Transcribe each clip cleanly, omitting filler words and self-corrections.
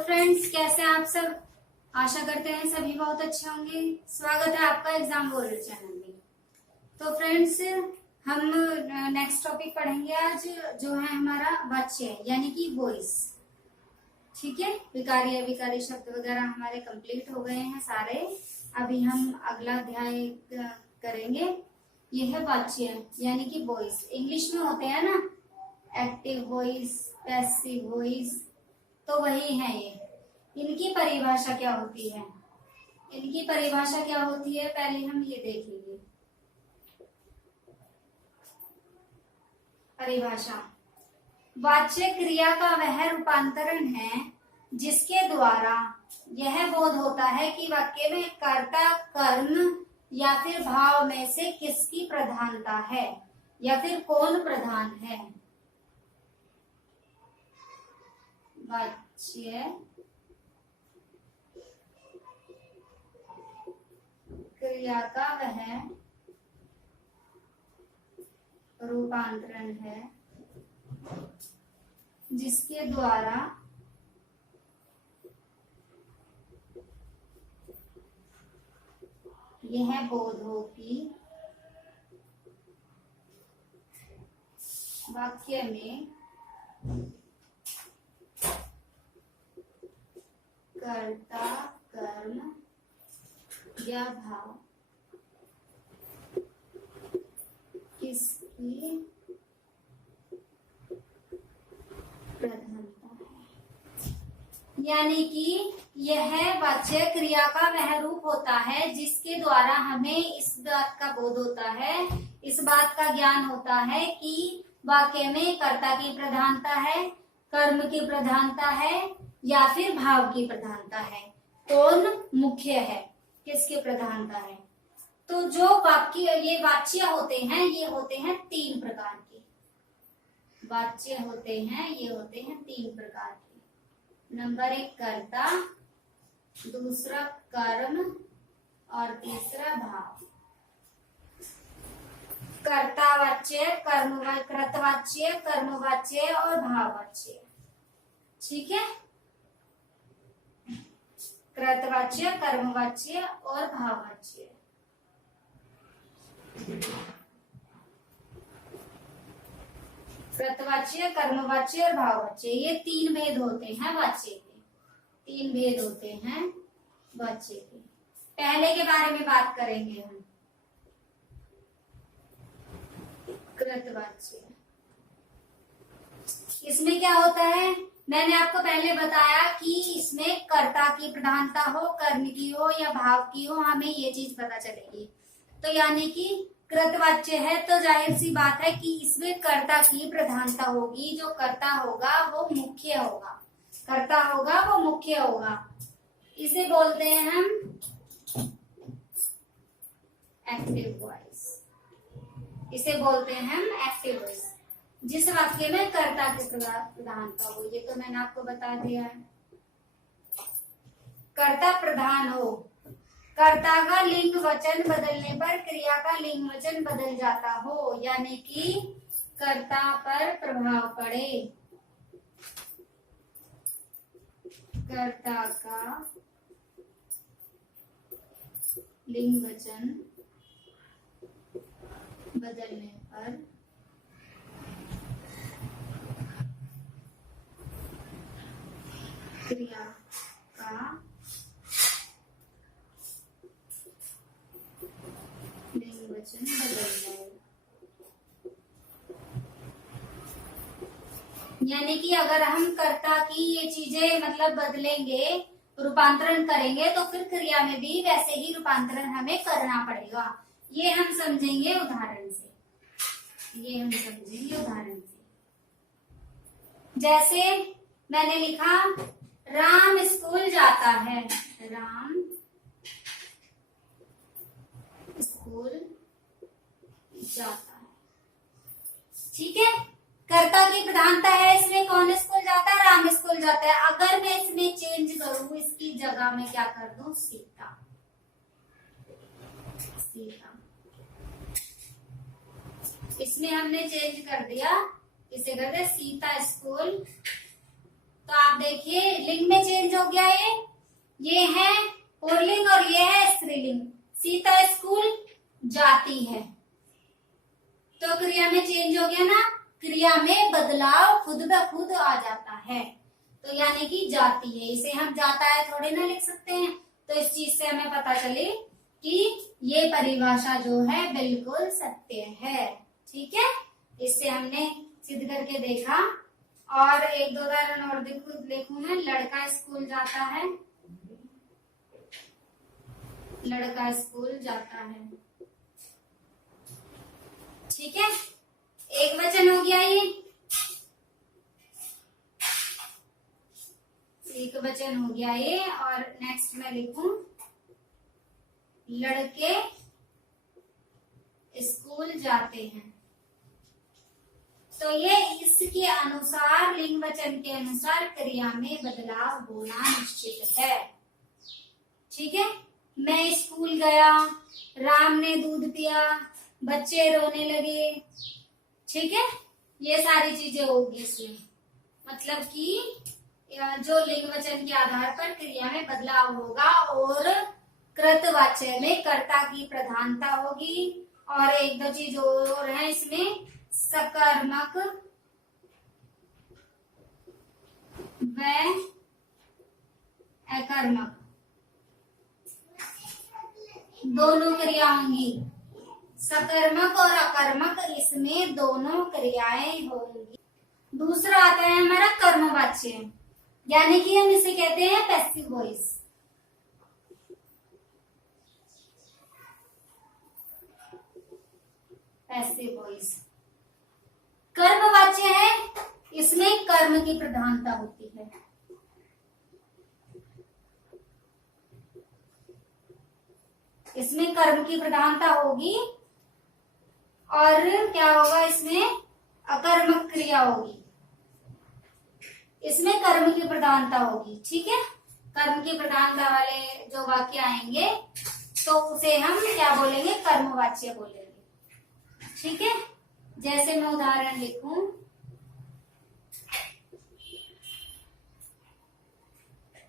Hello friends, कैसे हैं आप सब। आशा करते हैं सभी बहुत अच्छे होंगे। स्वागत है आपका एग्जाम वॉरियर चैनल में। तो फ्रेंड्स, हम नेक्स्ट टॉपिक पढ़ेंगे आज, जो है हमारा वाच्य यानी कि वॉइस। ठीक है, विकारी अविकारी शब्द वगैरह हमारे कंप्लीट हो गए हैं सारे। अभी हम अगला अध्याय करेंगे। ये है वाच्य यानी कि वॉइस। इंग्लिश में होते हैं ना, एक्टिव वॉइस, पैसिव वॉइस, तो वही है ये। इनकी परिभाषा क्या होती है, इनकी परिभाषा क्या होती है, पहले हम ये देखेंगे। परिभाषा: वाच्य क्रिया का वह रूपांतरण है जिसके द्वारा यह बोध होता है कि वाक्य में कर्ता, कर्म या फिर भाव में से किसकी प्रधानता है या फिर कौन प्रधान है। वाच्य क्रिया का वह रूपांतरण है जिसके द्वारा यह बोध हो कि वाक्य में कर्ता, कर्म या भाव किसकी प्रधानता है। यानी कि यह वाच्य क्रिया का वह रूप होता है जिसके द्वारा हमें इस बात का बोध होता है, इस बात का ज्ञान होता है कि वाक्य में कर्ता की प्रधानता है, कर्म की प्रधानता है या फिर भाव की प्रधानता है, कौन मुख्य है, किसकी प्रधानता है। तो जो वाक्य ये वाच्य होते हैं, ये होते हैं तीन प्रकार के। वाच्य होते हैं, ये होते हैं तीन प्रकार के। नंबर एक कर्ता, दूसरा कर्म और तीसरा भाव। कर्तावाच्य, कृतवाच्य, कर्मवाच्य और भाववाच्य। ठीक है, कृतवाच्य, कर्मवाच्य और भाववाच्य। कृतवाच्य, कर्मवाच्य और भाववाच्य, ये तीन भेद होते हैं वाच्य के। तीन भेद होते हैं वाच्य के। पहले के बारे में बात करेंगे हम, कृतवाच्य। इसमें क्या होता है, मैंने आपको पहले बताया कि इसमें कर्ता की प्रधानता हो, कर्म की हो या भाव की हो, हमें ये चीज पता चलेगी। तो यानी कि कृतवाच्य है तो जाहिर सी बात है कि इसमें कर्ता की प्रधानता होगी। जो कर्ता होगा वो मुख्य होगा, कर्ता होगा वो मुख्य होगा। इसे बोलते हैं हम एक्टिव वॉइस। इसे बोलते हैं हम एक्टिव वॉइस। जिस वाक्य में कर्ता की प्रधानता हो, ये तो मैंने आपको बता दिया है। कर्ता प्रधान हो, कर्ता का लिंग वचन बदलने पर क्रिया का लिंग वचन बदल जाता हो, यानी कि कर्ता पर प्रभाव पड़े। कर्ता का लिंग वचन बदलने पर क्रिया का लिंग वचन बदल जाए। यानी कि अगर हम कर्ता की ये चीजें मतलब बदलेंगे, रूपांतरण करेंगे, तो फिर क्रिया में भी वैसे ही रूपांतरण हमें करना पड़ेगा। ये हम समझेंगे उदाहरण से। ये हम समझेंगे उदाहरण से। जैसे मैंने लिखा, राम स्कूल जाता है। राम स्कूल जाता है। ठीक है, कर्ता की प्रधानता है, इसमें कौन स्कूल जाता है, राम स्कूल जाता है। अगर मैं इसमें चेंज करूं, इसकी जगह में क्या कर दूं, सीता। सीता, इसमें हमने चेंज कर दिया, इसे कर दिया सीता स्कूल। तो आप देख देखिए लिंग में चेंज हो गया, ये है पुल्लिंग और ये है स्त्रीलिंग। सीता स्कूल जाती है, तो क्रिया में चेंज हो गया ना, क्रिया में बदलाव खुद ब खुद आ जाता है, तो यानी कि जाती है। इसे हम जाता है थोड़े ना लिख सकते हैं, तो इस चीज से हमें पता चले कि ये परिभाषा जो है बिल्कुल सत्य है। ठीक है, इससे हमने सिद्ध करके देखा। और एक दो उदाहरण और देखूं मैं। लड़का स्कूल जाता है, लड़का स्कूल जाता है। ठीक है, एक वचन हो गया ये, एक वचन हो गया ये। और नेक्स्ट मैं लिखूं लड़के स्कूल जाते हैं, तो ये इसके अनुसार लिंग वचन के अनुसार क्रिया में बदलाव होना निश्चित है। ठीक है, मैं स्कूल गया, राम ने दूध पिया, बच्चे रोने लगे। ठीक है, ये सारी चीजें होगी इसमें, मतलब कि जो लिंग वचन के आधार पर क्रिया में बदलाव होगा और कृतवाच्य में कर्ता की प्रधानता होगी। और एक दो चीज और है इसमें, सकर्मक व अकर्मक दोनों क्रिया होंगी। सकर्मक और अकर्मक इसमें दोनों क्रियाएं होंगी। दूसरा आता है हमारा कर्मवाच्य, यानी कि हम इसे कहते हैं पैसिव वॉइस। पैसिव वॉइस कर्मवाच्य है, इसमें कर्म की प्रधानता होती है। इसमें कर्म की प्रधानता होगी और क्या होगा, इसमें अकर्मक क्रिया होगी, इसमें कर्म की प्रधानता होगी। ठीक है, कर्म की प्रधानता वाले जो वाक्य आएंगे तो उसे हम क्या बोलेंगे, कर्मवाच्य बोलेंगे। ठीक है, जैसे मैं उदाहरण लिखूं,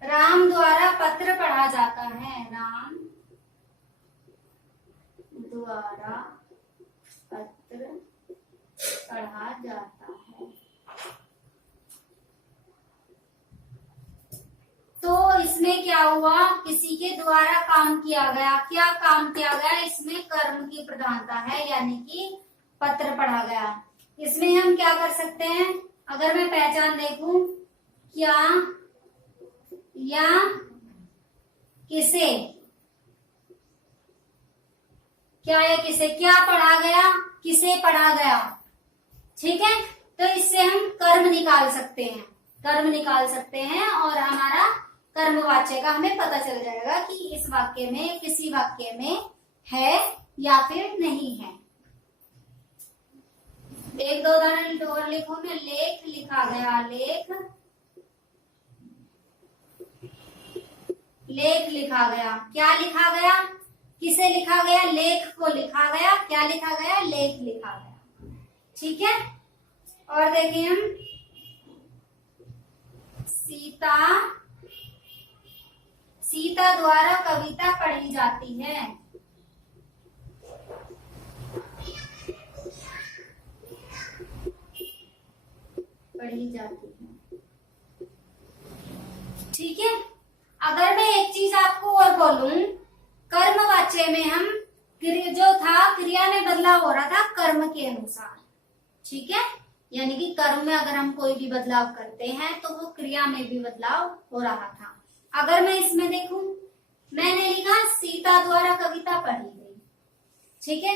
राम द्वारा पत्र पढ़ा जाता है, राम द्वारा पत्र पढ़ा जाता है। तो इसमें क्या हुआ, किसी के द्वारा काम किया गया। क्या काम किया गया, इसमें कर्म की प्रधानता है, यानी कि पत्र पढ़ा गया। इसमें हम क्या कर सकते हैं, अगर मैं पहचान देखूं, क्या या किसे, क्या या किसे, क्या पढ़ा गया, किसे पढ़ा गया। ठीक है, तो इससे हम कर्म निकाल सकते हैं, कर्म निकाल सकते हैं और हमारा कर्मवाच्य का हमें पता चल जाएगा कि इस वाक्य में, किसी वाक्य में है या फिर नहीं है। एक दो उदाहरण और लिखूं मैं। लेख लिखा गया, लेख, लेख लिखा गया। क्या लिखा गया, किसे लिखा गया, लेख को लिखा गया। क्या लिखा गया, लेख लिखा गया। ठीक है, और देखिए हम, सीता द्वारा कविता पढ़ी जाती है। पढ़ी जाती है। ठीक है, अगर मैं एक चीज आपको और बोलूं, कर्मवाच्य में हम जो था क्रिया में बदलाव हो रहा था कर्म के अनुसार। ठीक है, यानी कि कर्म में अगर हम कोई भी बदलाव करते हैं तो वो क्रिया में भी बदलाव हो रहा था। अगर मैं इसमें देखूं, मैंने लिखा सीता द्वारा कविता पढ़ी गई। ठीक है,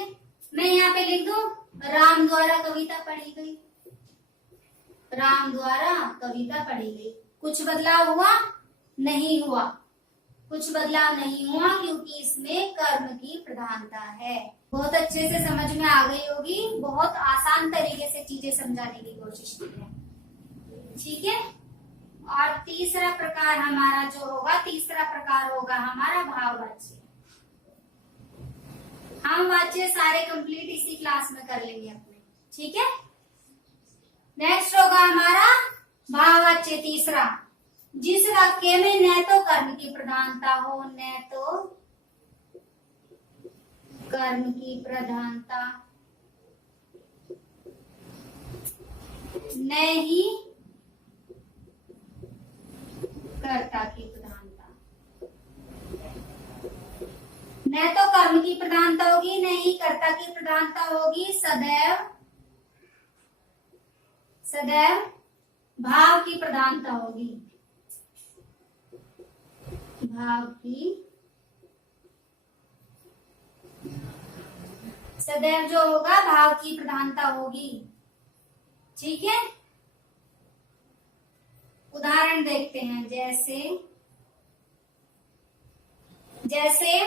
मैं यहाँ पे लिख दूं राम द्वारा कविता पढ़ी गई। राम द्वारा कविता पढ़ी गई। कुछ बदलाव हुआ, नहीं हुआ, कुछ बदलाव नहीं हुआ, क्योंकि इसमें कर्म की प्रधानता है। बहुत अच्छे से समझ में आ गई होगी, बहुत आसान तरीके से चीजें समझाने की कोशिश की है। ठीक है, और तीसरा प्रकार हमारा जो होगा, तीसरा प्रकार होगा हमारा भाववाच्य। हम वाच्य सारे कंप्लीट इसी क्लास में कर लेंगे अपने। ठीक है, नेक्स्ट होगा हमारा भाववाच्य तीसरा। जिस वाक्य में न तो कर्म की प्रधानता हो, न तो कर्म की प्रधानता, न ही कर्ता की प्रधानता, न तो कर्म की प्रधानता होगी, न ही कर्ता की प्रधानता होगी, सदैव सदैव भाव की प्रधानता होगी, भाव की, सदैव जो होगा भाव की प्रधानता होगी। ठीक है, उदाहरण देखते हैं। जैसे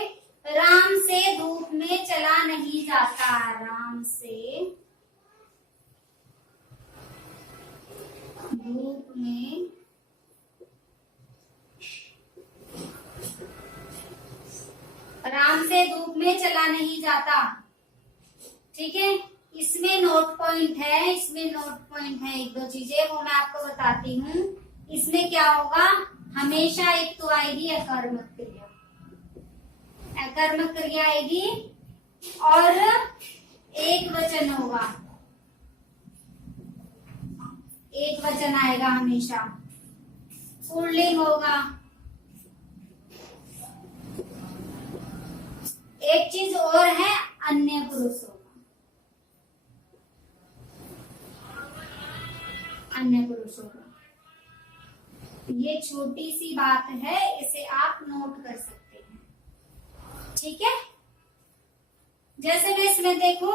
राम से धूप में चला नहीं जाता, राम से धूप में चला नहीं जाता। ठीक है, इसमें नोट पॉइंट है, एक दो चीजें वो मैं आपको बताती हूँ। इसमें क्या होगा, हमेशा एक तो आएगी अकर्मक क्रिया, अकर्मक क्रिया आएगी और एक वचन होगा, एक वचन आएगा हमेशा, पुल्लिंग होगा। एक चीज और है, अन्य पुरुष होगा, अन्य पुरुष होगा। ये छोटी सी बात है, इसे आप नोट कर सकते हैं। ठीक है, जैसे मैं इसमें देखो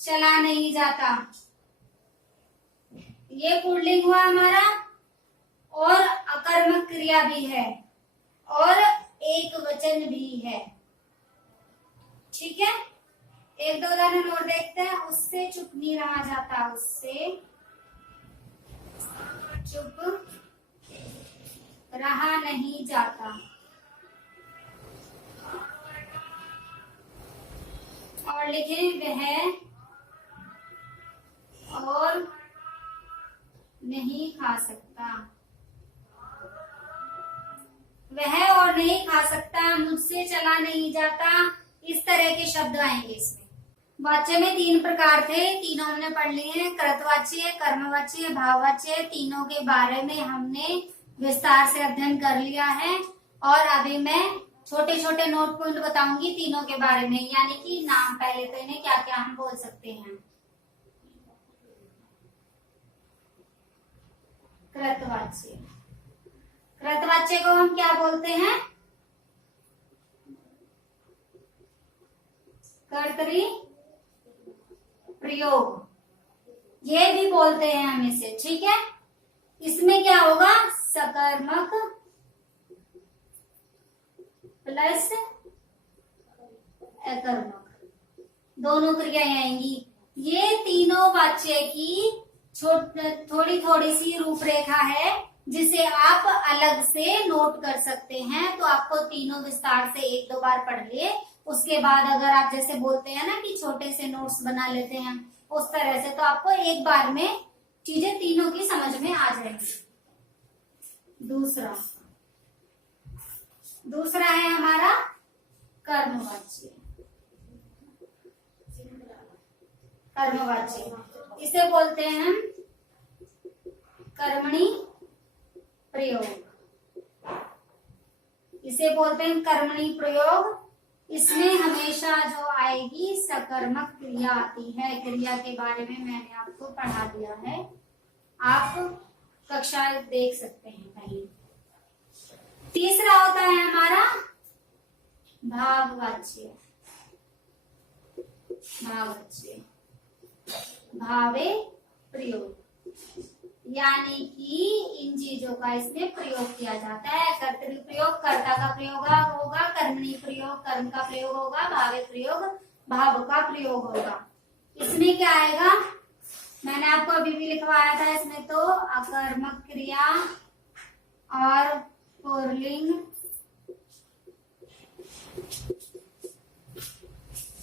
चला नहीं जाता, ये पुल्लिंग हुआ हमारा और अकर्मक क्रिया भी है और एक वचन भी है। ठीक है, एक दो उदाहरण और देखते हैं। उससे चुप नहीं रहा जाता, उससे चुप रहा नहीं जाता, और लिखे वह और नहीं खा सकता, वह और नहीं खा सकता, मुझसे चला नहीं जाता, इस तरह के शब्द आएंगे इसमें। वाच्य में 3 प्रकार थे, तीनों हमने पढ़ लिए हैं, कृतवाच्य, कर्मवाच्य, भाववाच्य। तीनों के बारे में हमने विस्तार से अध्ययन कर लिया है और अभी मैं छोटे छोटे नोट पॉइंट बताऊंगी तीनों के बारे में, यानी कि नाम पहले तो इन्हें क्या क्या हम बोल सकते हैं। कृतवाच्य, कृतवाच्य को हम क्या बोलते हैं, कर्तरी प्रयोग, ये भी बोलते हैं हम इसे। ठीक है, इसमें क्या होगा, सकर्मक प्लस अकर्मक, दोनों क्रियाएं आएंगी। ये तीनों वाच्य की थोड़ी थोड़ी सी रूपरेखा है, जिसे आप अलग से नोट कर सकते हैं। तो आपको तीनों विस्तार से 1-2 बार पढ़ लिए, उसके बाद अगर आप जैसे बोलते हैं ना कि छोटे से नोट्स बना लेते हैं, उस तरह से तो आपको एक बार में चीजें तीनों की समझ में आ जाएगी। दूसरा है हमारा कर्मवाच्य, कर्मवाच्य इसे बोलते हैं हम कर्मणि प्रयोग, इसे बोलते हैं कर्मणि प्रयोग। इसमें हमेशा जो आएगी सकर्मक क्रिया आती है। क्रिया के बारे में मैंने आपको पढ़ा दिया है, आप कक्षा देख सकते हैं कहीं। तीसरा होता है हमारा भाववाच्य, भाववाच्य, भावे प्रयोग, यानी कि इन चीजों का इसमें प्रयोग किया जाता है। कर्तरी प्रयोग कर्ता का प्रयोग होगा, कर्मणि प्रयोग कर्म का प्रयोग होगा, भावे प्रयोग भाव का प्रयोग होगा। इसमें क्या आएगा, मैंने आपको अभी भी लिखवाया था, इसमें तो अकर्मक क्रिया और पुल्लिंग,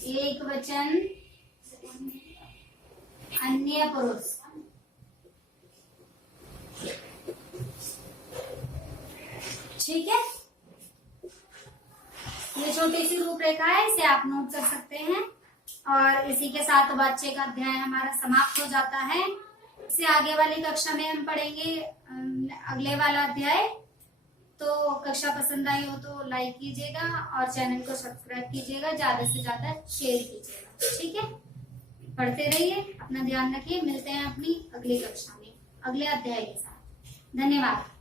एक वचन, अन्य पुरुष, ठीक है, ये छोटी सी रूपरेखा है, इसे आप नोट कर सकते हैं। और इसी के साथ बच्चे का अध्याय हमारा समाप्त हो जाता है। इससे आगे वाली कक्षा में हम पढ़ेंगे अगले वाला अध्याय। तो कक्षा पसंद आई हो तो लाइक कीजिएगा और चैनल को सब्सक्राइब कीजिएगा, ज्यादा से ज्यादा शेयर कीजिएगा। ठीक है, पढ़ते रहिए, अपना ध्यान रखिए। मिलते हैं अपनी अगली कक्षा में अगले अध्याय के साथ। धन्यवाद।